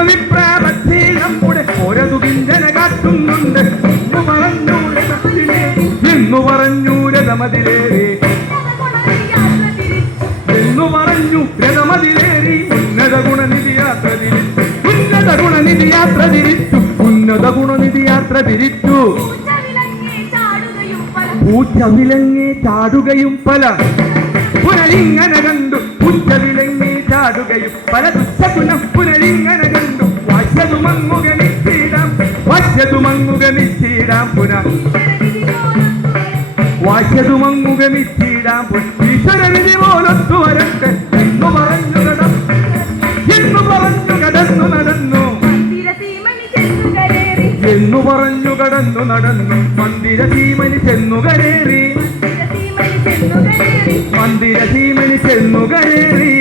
നമ്മുടെ ഓരോ കിഞ്ചന കാട്ടുന്നുണ്ട് എന്നു പറഞ്ഞു രഥമതിലേറി എന്നു പറഞ്ഞു രഥമതിലേറി ഉന്നത ഗുണനിധി യാത്ര തിരിച്ചു ഉന്നത ഗുണനിധി യാത്ര തിരിച്ചു ഉന്നത ഗുണനിധി യാത്ര തിരിച്ചു പൂച്ച വിലങ്ങി ചാടുകയും പല പുനരിങ്ങനെ കണ്ടു പൂച്ച വിലങ്ങി ചാടുകയും പല ദുഷ്ടഗുണം പുനരിങ്ങനെ കണ്ടു വാശ്യതുമങ്ങുകമിച്ചിടാം പുനഃ വാശ്യതുമങ്ങുകമിച്ചിടാം ഈശ്വരവിധി പോലൊത്തു വരട്ടെ എന്നു പറഞ്ഞു കടന്നു നടന്നു എന്നു പറഞ്ഞു കടന്നു നടന്നു മന്ദിര സീമനി ചെന്നു കരേറി മന്ദിര സീമനി ചെന്നു കരേറി